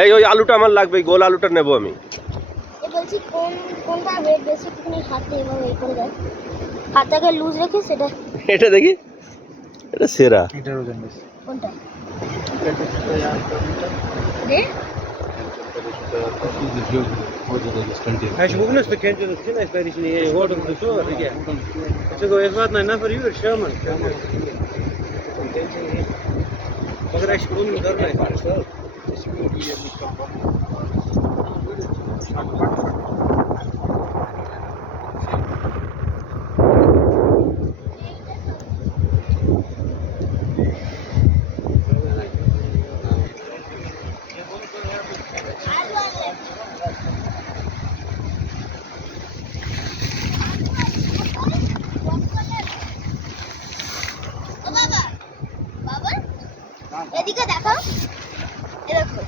এই ওই আলুটা আমার লাগবে, গোল আলুটা নেব আমি। বলছি কোনটা বেশি একটুখানি হাতে এভাবে এই করে দেয়, হাতটাকে লুজ রেখে সেটা। এটা দেখি, এটা সেরা। এটার ওজন বেশি। কোনটা রে? Hij is de kent het zin, hij is niet hoort op de zo, ja. Zo go even wat naar voor uur, Sherman. मगर ऐसे कौन कर रहा है? এদিকে দেখো, এ দেখো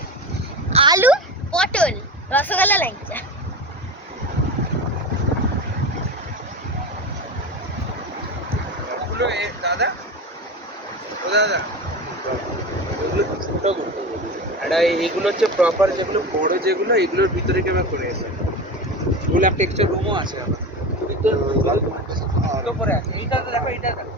আলু, পটল, রসগোল্লা লাগছে। ওগুলো দাদা, ও দাদা, ওগুলো ছোট গুলো, আর এইগুলো হচ্ছে প্রপার যেগুলো বড়, যেগুলো এগুলোর ভিতরে কেমন করে এসে এগুলো একটা এক্সট্রা রুমও আছে আবার। ভিতরে আছে এইটা দেখো, এইটা দেখো।